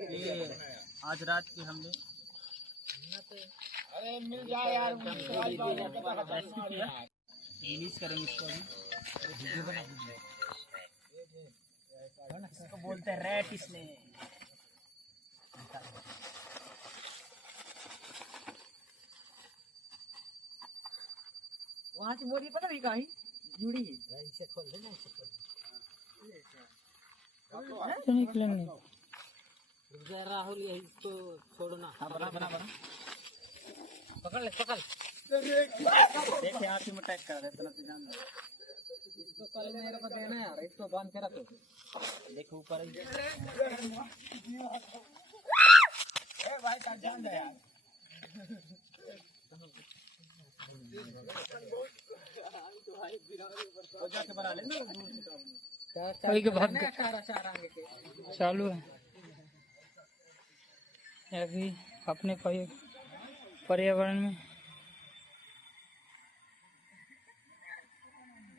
ये आज रात के हमने अरे मिल जाए यार, रिलीज करेंगे इसको अभी। वीडियो बना इसको बोलते हैं रैट इसने। वहाँ से मोड़ी पता नहीं कहीं जुड़ी है। इसे खोल देना, इसे खोल तो निकले नहीं। राहुल यही इसको छोड़ना। हाँ बना बना बना, पकड़ ले पकड़। देखे आप ही में टैग कर रहे इतना तो जान लो। इसको कल मेरे को देना यार, इसको बांध के रखो। देखो ऊपर ही। ए भाई का जान दे यार। तो जाके बना ले ना। कोई के भाग चालू है अभी अपने पर्यावरण में